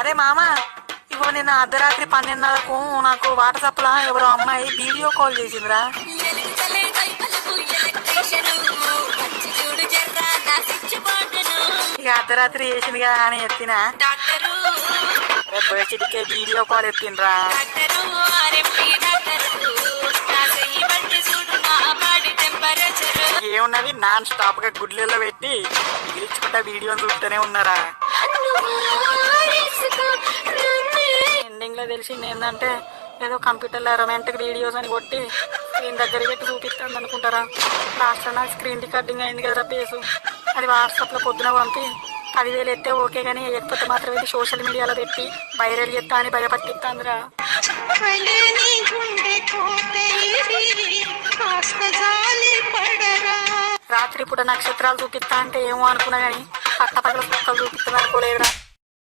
అరే మామ, ఇగో నిన్న అర్ధరాత్రి 12:30కు నాకు వాట్సాప్లో ఎవరో అమ్మాయి వీడియో కాల్ చేసిందిరా. ఇక అర్ధరాత్రి చేసింది కదా అని ఎత్తిన బయటికే వీడియో కాల్ ఎత్తినరా. ఏమున్నది, నాన్ స్టాప్ గా గుడ్లలో పెట్టి పిలుచుకుంటా వీడియో చూస్తూనే ఉన్నారా. ఎండింగ్ లో తెలిసింది ఏంటంటే ఏదో కంప్యూటర్లో రొమాంటిక్ వీడియోస్ అని కొట్టి స్క్రీన్ దగ్గర పెట్టి చూపిస్తాను అనుకుంటారా. లాస్ట్ నాకు స్క్రీన్ రికార్డింగ్ అయింది కదా పేసు, అది వాట్సాప్లో పొద్దున పంపి 10,000 ఎత్తే ఓకే, కానీ ఎత్తితే మాత్రం ఇది సోషల్ మీడియాలో పెట్టి వైరల్ చేస్తా అని భయపట్టిస్తాందిరా. రాత్రి పూట నక్షత్రాలు చూపిస్తా అంటే ఏమో అనుకున్నా, కానీ పట్టపగల కుక్కలు చూపిస్తా అనుకోలేదురా.